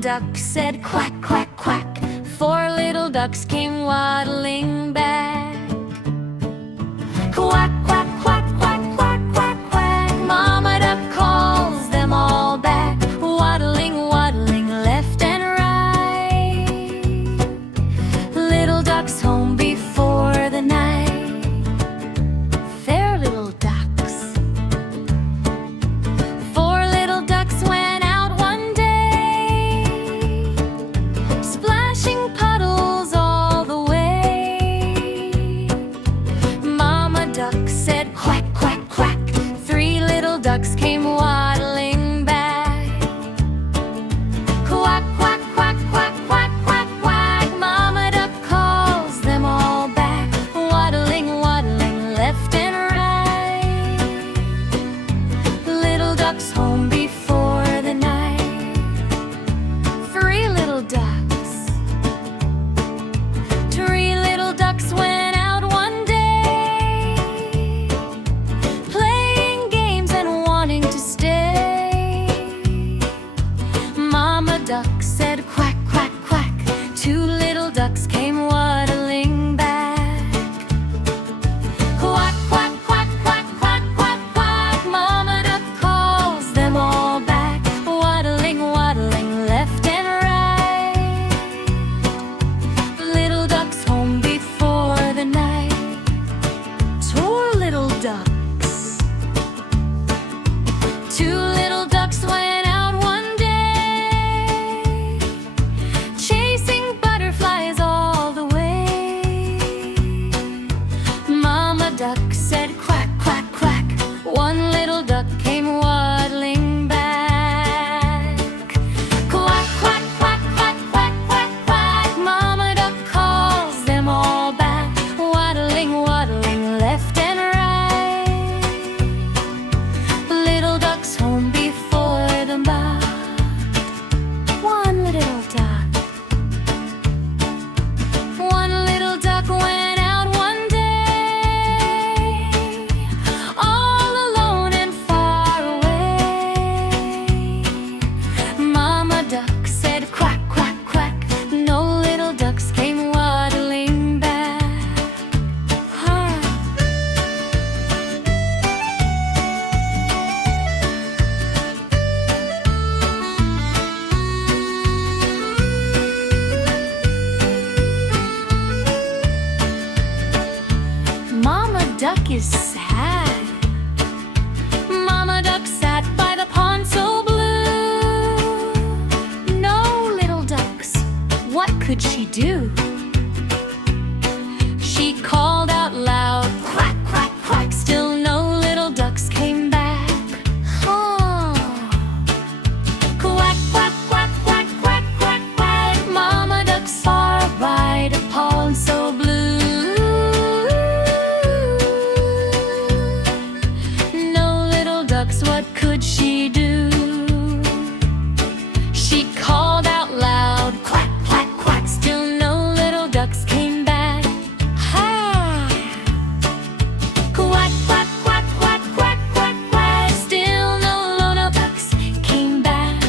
duck said quack, quack, quack. 4 little ducks came waddling back. Quack, quack, quack, quack, quack, quack, quack. Mama duck calls them all back. Waddling, waddling left and right. Little ducks home before the night. Fair little ducks. 4 little ducks went out one day, splashing puddles all the way. Mama duck said quack, quack, quack. 3 little ducks came waddling back. Quack, quack, quack, quack, quack, quack, quack. Mama duck calls them all back. Waddling, waddling left and right. Little ducks home before the night. 3 little ducks. 3 little ducks went out one day, playing games and wanting to stay. Mama duck said quack, quack, quack. 2 little ducks came waddling back. Quack, quack, quack, quack, quack, quack, quack. Mama duck calls them all back. Waddling, waddling left and right. Little ducks home before the night. 2 little ducks. 2 little ducks went out one day, chasing butterflies all the way. Mama duck said quack, quack, quack. 1 little duck came waddling back. Quack, quack, quack, quack, quack, quack, quack. Mama duck calls them all back. Waddling, waddling left and right. Little ducks home before the mob. 1 little duck. 1 little duck went out one day, all alone and far away. Mama duck said quack, quack, quack. No little ducks came waddling back. Mama duck is sad. Mama duck sat by the pond so blue. No little ducks. What could she do? She called out loud, quack, quack, quack. Still no little ducks came back. Quack, quack, quack, quack, quack, quack, quack. Mama duck saw by the pond so blue. No little ducks, what could she do? She called out loud, quack, quack, quack. Still no little ducks came back. Quack, quack, quack, quack, quack, quack, quack. Still no little ducks came back.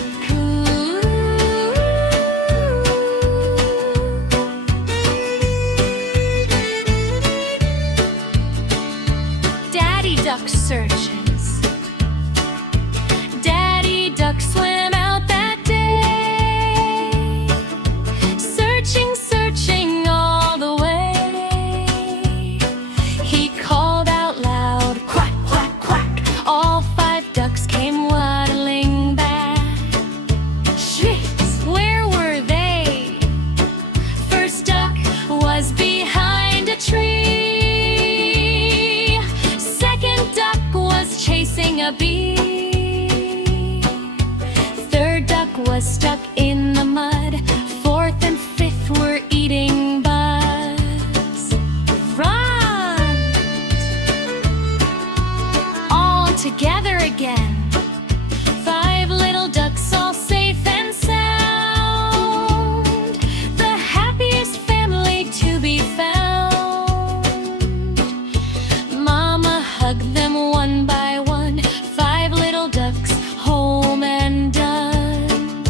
Daddy duck searches. Daddy duck swam out that day, searching, searching all the way. He called out loud, quack, quack, quack. All 5 ducks came waddling back. Jeez, where were they? First duck was behind a tree. Second duck was chasing a bee. 3rd duck was stuck in the mud. 4th and 5th were eating bugs. Run! All together again. 5 little ducks all safe and sound. The happiest family to be found. Mama hugged them one by one. 5 little ducks home and done.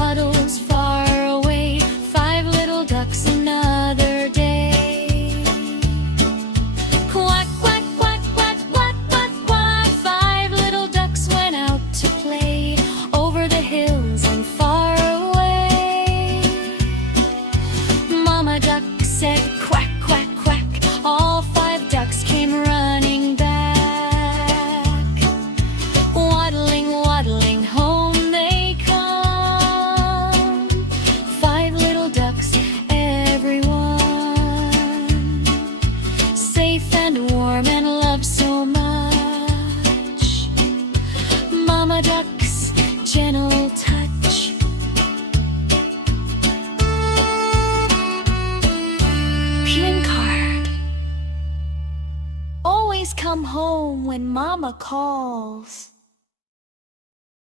puddles far away. Five little ducks another day. Quack, quack, quack, quack, quack, quack, quack. Five little ducks went out to play over the hills and far away. Mama duck said quack, quack, quack. All five ducks came running back. Waddling, waddling, home they come. Five little ducks, everyone, safe and warm and loved so much. Mama duck's gentle touch. Peeling card. Always come home when Mama calls.